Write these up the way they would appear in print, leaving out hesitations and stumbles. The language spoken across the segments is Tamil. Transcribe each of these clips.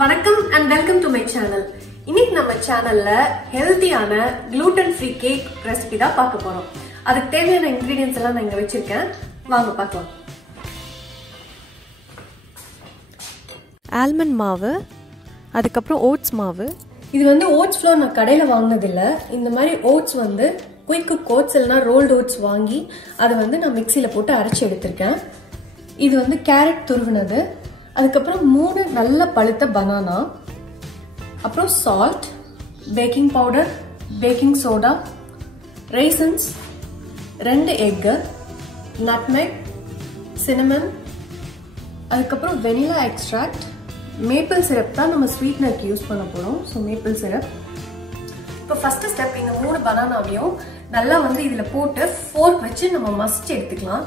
வணக்கம் and welcome to my channel. இன்னைக்கு நம்ம சேனல்ல ஹெல்தியான gluten free cake ரெசிபி தான் பார்க்க போறோம். அதுக்கு தேவையான ingredients எல்லாம் நான் இங்க வச்சிருக்கேன். வாங்க பார்க்கலாம். almond மாவு, அதுக்கு அப்புறம் oats மாவு. இது வந்து oats flour நான் கடையில வாங்குனது இல்ல. இந்த மாதிரி oats வந்து quick cook oats இல்லனா rolled oats வாங்கி அது வந்து நான் மிக்ஸில போட்டு அரைச்சு எடுத்துர்க்கேன். இது வந்து கேரட் துருவினது. அதுக்கு அப்புறம் 3 நல்ல பழுத்த பனானா, அப்புறம் salt, baking powder, baking soda, raisins, 2 egg, nutmeg, cinnamon, அதுக்கு அப்புறம் vanilla extract, maple syrup தான் நம்ம ஸ்வீட்னருக்கு யூஸ் பண்ண போறோம். So maple syrup. இப்போ ஃபர்ஸ்ட் ஸ்டெப் இந்த 3 பனானாவையும் நல்லா வந்து இதுல போட்டு ஃபோர்க் வச்சு நம்ம மசிச்சு எடுத்துக்கலாம்.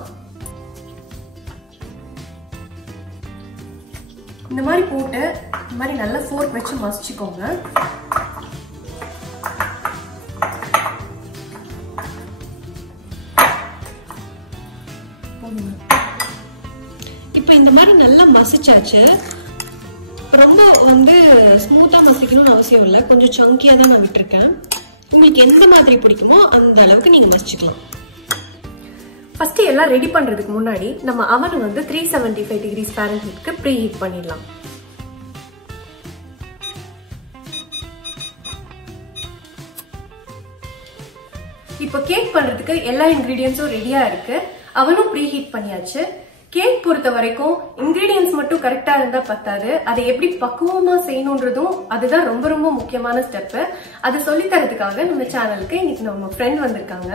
இந்த மாதிரி போட்டு இந்த மாதிரி நல்லா ஃபோர்க் வச்சு மசிச்சுக்கோங்க. இப்போ இந்த மாதிரி நல்லா மசிச்சாச்சு. ரொம்ப வந்து ஸ்மூத்தா மசிக்கணும்னு அவசியம் இல்லை, கொஞ்சம் சங்கியா தான் நான் விட்டுருக்கேன். உங்களுக்கு எந்த மாதிரி பிடிக்குமோ அந்த அளவுக்கு நீங்க மசிச்சுக்கலாம். ஃபர்ஸ்ட் எல்லாம் ரெடி பண்றதுக்கு முன்னாடி நம்ம அவனை வந்து 375 டிகிரிஸ் ஃபாரன்ஹீட்க்கு ப்ரீ ஹீட் பண்ணிடலாம். இப்போ கேக் பண்றதுக்கு எல்லா இன்கிரிடியன்ட்ஸும் ரெடியா இருக்கு. அவனும் ப்ரீ ஹீட் பண்ணியாச்சு. கேக் பொறுத்த வரைக்கும் இன்கிரிடியன்ட்ஸ் மட்டும் கரெக்டா இருந்தா பத்தாது, அதை எப்படி பக்குவமா செய்யணும்ன்றதும் அதுதான் ரொம்ப ரொம்ப முக்கியமான ஸ்டெப். அது சொல்லி தரதுக்காக நம்ம சேனலுக்கு இன்னைக்கு நம்ம ஃப்ரெண்ட் வந்திருக்காங்க.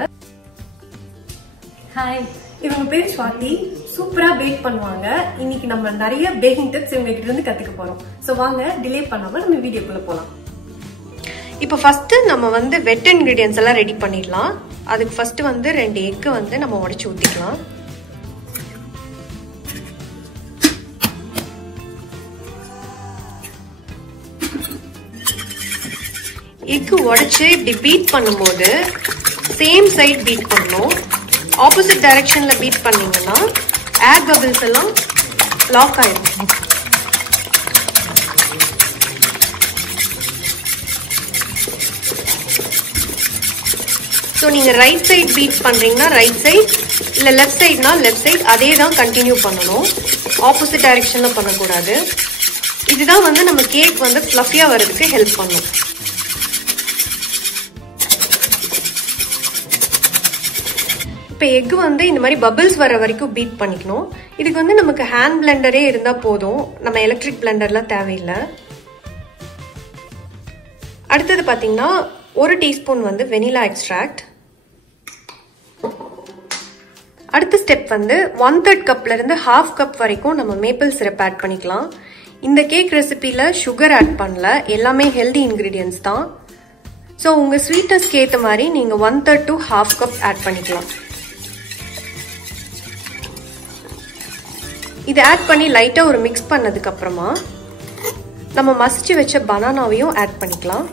ஹாய், இவங்க பேர் ஸ்வாதி. சூப்பரா பேக் பண்ணுவாங்க. இன்னைக்கு நம்ம நிறைய பேக்கிங் டிப்ஸ் இவங்க கிட்ட இருந்து கத்துக்க போறோம். சோ வாங்க டிலே பண்ணாம நம்ம வீடியோக்குள்ள போலாம். இப்போ ஃபர்ஸ்ட் நம்ம வந்து வெட் இன்கிரிடியன்ட்ஸ் எல்லாம் ரெடி பண்ணிடலாம். அதுக்கு ஃபர்ஸ்ட் வந்து 2 எக் வந்து நம்ம உடைச்சு ஊத்திக்கலாம். எக் உடைச்சு இப்படி பீட் பண்ணும்போது சேம் சைடு பீட் பண்ணணும். ஆப்போசிட் டைரக்ஷன்ல பீட் பண்ணீங்கன்னா ஏர் பபிள்ஸ் எல்லாம் லாக் ஆயிடும். ஸோ நீங்க ரைட் சைட் பீட் பண்றீங்கன்னா ரைட் சைட், இல்ல லெஃப்ட் சைட்னா லெஃப்ட் சைட், அதே தான் கண்டினியூ பண்ணணும். ஆப்போசிட் டைரக்ஷன்ல பண்ணக்கூடாது. இதுதான் வந்து நம்ம கேக் வந்து ஃப்ளஃபியா வர்றதுக்கு ஹெல்ப் பண்ணும். இப்போ எக் வந்து இந்த மாதிரி பபிள்ஸ் வர வரைக்கும் பீட் பண்ணிக்கணும். இதுக்கு வந்து நமக்கு ஹேண்ட் பிளெண்டரே இருந்தா போதும், நம்ம எலக்ட்ரிக் பிளெண்டர்லாம் தேவையில்லை. அடுத்தது பாத்தீங்கன்னா 1 டீஸ்பூன் வந்து வெனிலா எக்ஸ்ட்ராக்ட். அடுத்த ஸ்டெப் வந்து 1/3 கப்ல இருந்து 1/2 கப் வரைக்கும் நம்ம மேப்பிள் சிரப் ஆட் பண்ணிக்கலாம். இந்த கேக் ரெசிபில சுகர் ஆட் பண்ணல, எல்லாமே ஹெல்தி இன்கிரிடியன்ஸ் தான். ஸோ உங்க ஸ்வீட்னஸ்க்கு ஏற்ற மாதிரி நீங்க 1/3 to 1/2 கப் ஆட் பண்ணிக்கலாம். இது ஆட் பண்ணி லைட்டா ஒரு மிக்ஸ் பண்ணதுக்கு அப்புறமா நம்ம மசிச்சு வச்ச பனானாவையும் ஆட் பண்ணிக்கலாம்.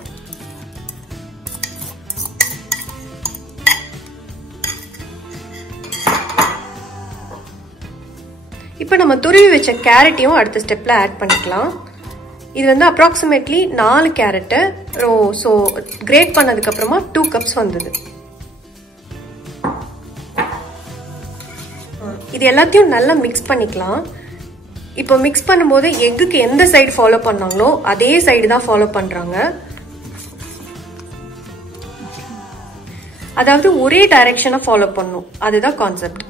இப்போ நம்ம துருவி வச்ச கேரட்டையும் அடுத்த ஸ்டெப்ல ஆட் பண்ணிக்கலாம். இது வந்து அப்ராக்சிமேட்லி 4 கேரட். ஸோ கிரேட் பண்ணதுக்கு அப்புறமா 2 கப்ஸ் வந்தது. இது எல்லாத்தையும் நல்லா மிக்ஸ் பண்ணிக்கலாம். இப்போ மிக்ஸ் பண்ணும்போது எக்குக்கு எந்த சைடு ஃபாலோ பண்ணாங்களோ அதே சைடு தான் ஃபாலோ பண்றாங்க. அதாவது ஒரே டைரக்ஷனை ஃபாலோ பண்ணும், அதுதான் கான்செப்ட்.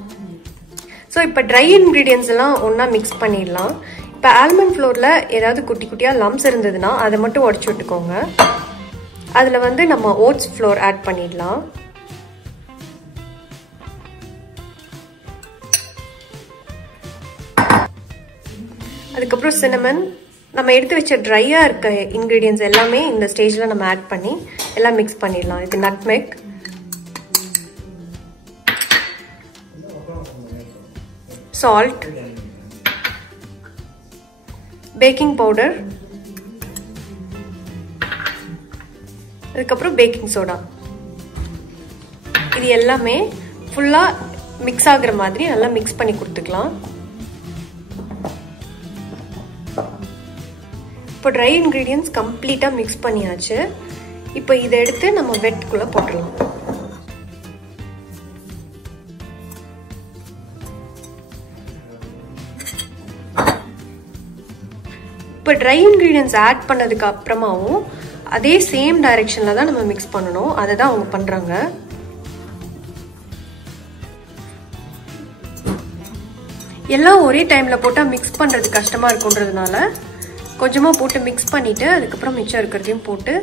ஸோ இப்போ ட்ரை இன்கிரீடியன்ஸ் எல்லாம் ஒன்னா மிக்ஸ் பண்ணிடலாம். இப்போ ஆல்மண்ட் ஃப்ளோர்ல ஏதாவது குட்டி குட்டியா லம்ஸ் இருந்ததுன்னா அதை மட்டும் உடச்சு விட்டுக்கோங்க. அதுல வந்து நம்ம ஓட்ஸ் ஃப்ளோர் ஆட் பண்ணிடலாம். அதுக்கப்புறம் சின்னமன், நம்ம எடுத்து வச்ச ட்ரையா இருக்க இன்கிரீடியன்ஸ் எல்லாமே இந்த ஸ்டேஜ்ல நம்ம ஆட் பண்ணி எல்லாம் மிக்ஸ் பண்ணிடலாம். இது நட்மெக், சால்ட், பேக்கிங் பவுடர், அதுக்கப்புறம் பேக்கிங் சோடா. இது எல்லாமே ஃபுல்லா மிக்ஸ் ஆகுற மாதிரி நல்லா மிக்ஸ் பண்ணி கொடுத்துக்கலாம். இப்போ ட்ரை இன்க்ரீடியன்ட்ஸ் கம்ப்ளீட்டாக மிக்ஸ் பண்ணியாச்சு. இப்போ இதை எடுத்து நம்ம வெட்குள்ளே போட்டுடலாம். இப்போ ட்ரை இன்க்ரீடியன்ட்ஸ் ஆட் பண்ணதுக்கு அப்புறமாவும் அதே சேம் டைரெக்ஷனில் தான் நம்ம மிக்ஸ் பண்ணணும். அதை தான் அவங்க பண்ணுறாங்க. எல்லாம் ஒரே டைமில் போட்டால் மிக்ஸ் பண்ணுறது கஷ்டமாக இருக்குன்றதுனால கொஞ்சமாக போட்டு மிக்ஸ் பண்ணிவிட்டு அதுக்கப்புறம் மிச்சம் இருக்கிறதையும் போட்டு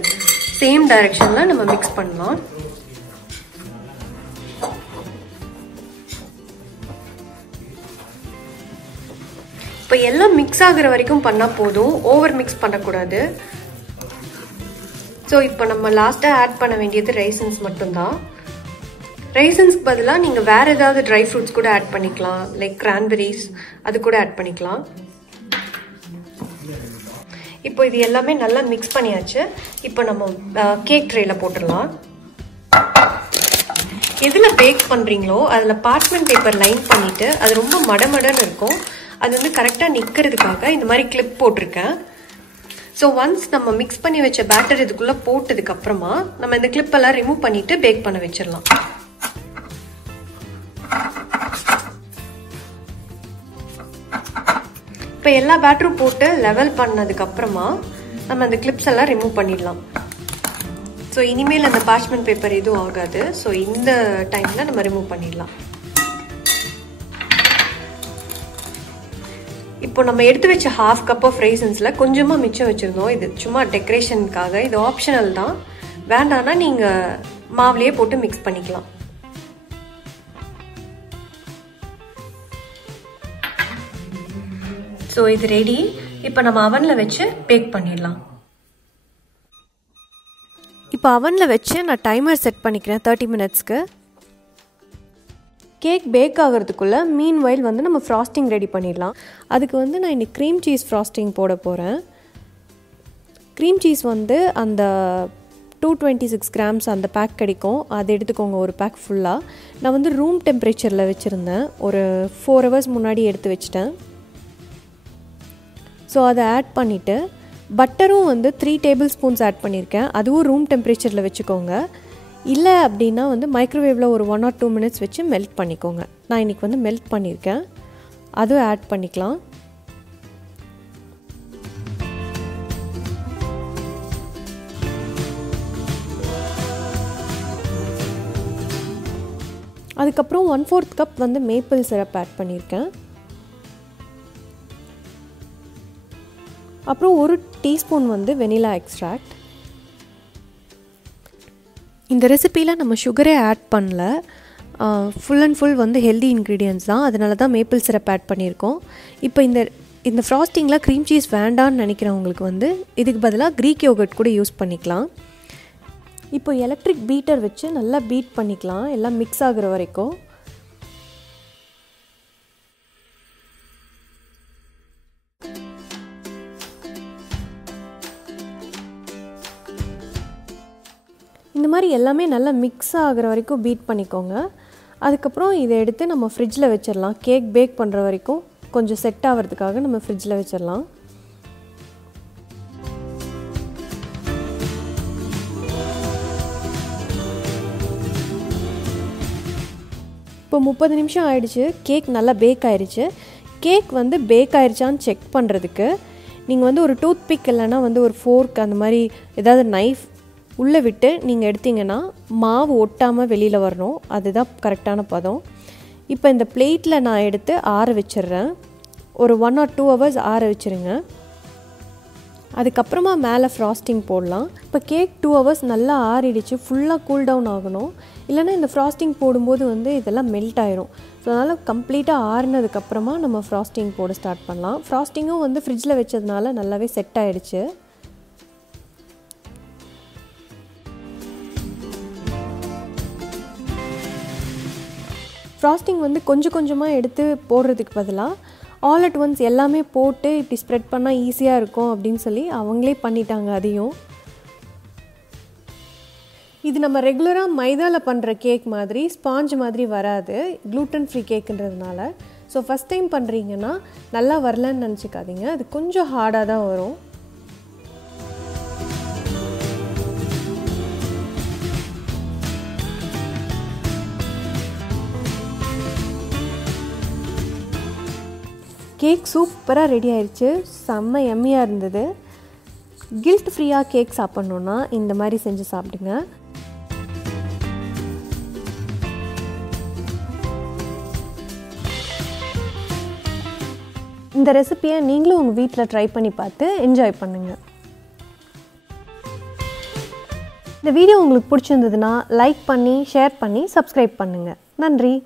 சேம் டைரெக்ஷனில் நம்ம மிக்ஸ் பண்ணலாம். இப்போ எல்லாம் மிக்ஸ் ஆகிற வரைக்கும் பண்ணால் போதும், ஓவர் மிக்ஸ் பண்ணக்கூடாது. ஸோ இப்போ நம்ம லாஸ்ட்டாக ஆட் பண்ண வேண்டியது ரைசன்ஸ் மட்டும்தான். ரைசன்ஸ்க்கு பதிலாக நீங்கள் வேறு ஏதாவது ட்ரை ஃப்ரூட்ஸ் கூட ஆட் பண்ணிக்கலாம், லைக் cranberries அது கூட ஆட் பண்ணிக்கலாம். இப்போ இது எல்லாமே நல்லா மிக்ஸ் பண்ணியாச்சு. இப்போ நம்ம கேக் ட்ரேயில் போட்டுடலாம். எதில் பேக் பண்ணுறீங்களோ அதில் பார்ச்மெண்ட் பேப்பர் லைன் பண்ணிவிட்டு அது ரொம்ப மடமடன்னு இருக்கும். அது வந்து கரெக்டாக நிற்கிறதுக்காக இந்த மாதிரி கிளிப் போட்டிருக்கேன். ஸோ ஒன்ஸ் நம்ம மிக்ஸ் பண்ணி வச்ச பேட்டர் இதுக்குள்ளே போட்டதுக்கப்புறமா நம்ம இந்த கிளிப்பெல்லாம் ரிமூவ் பண்ணிவிட்டு பேக் பண்ண வச்சிடலாம். இப்போ எல்லா பேட்டரும் போட்டு லெவல் பண்ணதுக்கப்புறமா நம்ம அந்த கிளிப்ஸ் எல்லாம் ரிமூவ் பண்ணிடலாம். ஸோ இனிமேல் அந்த பார்ச்மெண்ட் பேப்பர் எதுவும் ஆகாது. ஸோ இந்த டைமில் நம்ம ரிமூவ் பண்ணிடலாம். இப்போ நம்ம எடுத்து வச்ச ½ கப் ஆஃப் ரைசன்ஸில் கொஞ்சமாக மிச்சம் வச்சுருந்தோம். இது சும்மா டெக்கரேஷனுக்காக, இது ஆப்ஷனல் தான். வேண்டான்னா நீங்கள் மாவுலேயே போட்டு மிக்ஸ் பண்ணிக்கலாம். ஸோ இது ரெடி. இப்போ நம்ம அவனில் வச்சு பேக் பண்ணிடலாம். இப்போ அவனில் வச்சு நான் டைமர் செட் பண்ணிக்கிறேன் 30 மினிட்ஸ்க்கு. கேக் பேக் ஆகிறதுக்குள்ளே மீன்வைல் வந்து நம்ம ஃப்ராஸ்டிங் ரெடி பண்ணிடலாம். அதுக்கு வந்து நான் இன்றைக்கி க்ரீம் சீஸ் ஃப்ராஸ்டிங் போட போகிறேன். க்ரீம் சீஸ் வந்து அந்த 226 கிராம்ஸ் அந்த பேக் கிடைக்கும், அது எடுத்துக்கோங்க ஒரு பேக் ஃபுல்லாக. நான் வந்து ரூம் டெம்பரேச்சரில் வச்சுருந்தேன், ஒரு 4 ஹவர்ஸ் முன்னாடி எடுத்து வச்சிட்டேன். ஸோ அதை ஆட் பண்ணிவிட்டு பட்டரும் வந்து 3 டேபிள் ஸ்பூன்ஸ் ஆட் பண்ணியிருக்கேன். அதுவும் ரூம் டெம்பரேச்சரில் வச்சுக்கோங்க. இல்லை அப்படின்னா வந்து மைக்ரோவேவில் ஒரு 1 or 2 மினிட்ஸ் வச்சு மெல்ட் பண்ணிக்கோங்க. நான் இன்றைக்கி வந்து மெல்ட் பண்ணியிருக்கேன், அதுவும் ஆட் பண்ணிக்கலாம். அதுக்கப்புறம் 1/4 கப் வந்து மேப்பிள் சிரப் ஆட் பண்ணியிருக்கேன். அப்புறம் 1 டீஸ்பூன் வந்து வெனிலா எக்ஸ்ட்ராக்ட். இந்த ரெசிப்பியில் நம்ம சுகரே ஆட் பண்ணல, ஃபுல் அண்ட் ஃபுல் வந்து ஹெல்தி இன்க்ரீடியன்ட்ஸ் தான், அதனால தான் மேப்பிள் சிரப் ஆட் பண்ணியிருக்கோம். இப்போ இந்த ஃப்ராஸ்டிங்கில் க்ரீம் சீஸ் வேண்டான்னு நினைக்கிறவங்களுக்கு வந்து இதுக்கு பதிலாக க்ரீக் யோகர்ட் கூட யூஸ் பண்ணிக்கலாம். இப்போ எலக்ட்ரிக் பீட்டர் வச்சு நல்லா பீட் பண்ணிக்கலாம், எல்லாம் மிக்ஸ் ஆகிற வரைக்கும். இந்த மாதிரி எல்லாமே நல்லா மிக்ஸ் ஆகிற வரைக்கும் பீட் பண்ணிக்கோங்க. அதுக்கப்புறம் இதை எடுத்து நம்ம ஃப்ரிட்ஜில் வச்சிடலாம். கேக் பேக் பண்ணுற வரைக்கும் கொஞ்சம் செட் ஆகிறதுக்காக நம்ம ஃப்ரிட்ஜில் வச்சிடலாம். இப்போ 30 நிமிஷம் ஆயிடுச்சு, கேக் நல்லா பேக் ஆயிடுச்சு. கேக் வந்து பேக் ஆயிடுச்சான்னு செக் பண்ணுறதுக்கு நீங்கள் வந்து ஒரு டூத் பிக் இல்லைன்னா வந்து ஒரு ஃபோர்க் அந்த மாதிரி ஏதாவது நைஃப் உள்ளே விட்டு நீங்கள் எடுத்திங்கன்னா மாவு ஒட்டாமல் வெளியில் வரணும், அதுதான் கரெக்டான பதம். இப்போ இந்த பிளேட்டில் நான் எடுத்து ஆற வச்சிடுறேன். ஒரு 1 or 2 ஹவர்ஸ் ஆற வச்சுருங்க. அதுக்கப்புறமா மேலே ஃப்ராஸ்டிங் போடலாம். இப்போ கேக் 2 ஹவர்ஸ் நல்லா ஆறிடுச்சு, ஃபுல்லாக கூல் டவுன் ஆகணும். இல்லைனா இந்த ஃப்ராஸ்டிங் போடும்போது வந்து இதெல்லாம் மெல்ட் ஆயிரும். ஸோ அதனால் கம்ப்ளீட்டாக ஆறினதுக்கப்புறமா நம்ம ஃப்ராஸ்டிங் போட ஸ்டார்ட் பண்ணலாம். ஃப்ராஸ்டிங்கும் வந்து ஃப்ரிட்ஜில் வச்சதுனால நல்லாவே செட் ஆகிடுச்சு. ஃப்ராஸ்டிங் வந்து கொஞ்சம் கொஞ்சமாக எடுத்து போடுறதுக்கு பதிலாக ஆல் அட் ஒன்ஸ் எல்லாமே போட்டு இப்படி ஸ்ப்ரெட் பண்ணால் ஈஸியாக இருக்கும் அப்படின்னு சொல்லி அவங்களே பண்ணிட்டாங்க அதையும். இது நம்ம ரெகுலராக மைதாவில் பண்ணுற கேக் மாதிரி ஸ்பாஞ்ச் மாதிரி வராது, க்ளூட்டன் ஃப்ரீ கேக்குன்றதுனால. ஸோ ஃபஸ்ட் டைம் பண்ணுறீங்கன்னா நல்லா வரலன்னு நினச்சிக்காதீங்க, அது கொஞ்சம் ஹார்டாக தான் வரும். கேக் சூப்பராக ரெடி ஆயிடுச்சு. செம்ம எம்மியாக இருந்தது. கில்ட் ஃப்ரீயாக கேக் சாப்பிட்ணுன்னா இந்த மாதிரி செஞ்சு சாப்பிடுங்க. இந்த ரெசிபியை நீங்களும் உங்கள் வீட்டில் ட்ரை பண்ணி பார்த்து என்ஜாய் பண்ணுங்கள். இந்த வீடியோ உங்களுக்கு பிடிச்சிருந்ததுன்னா லைக் பண்ணி ஷேர் பண்ணி சப்ஸ்கிரைப் பண்ணுங்கள். நன்றி.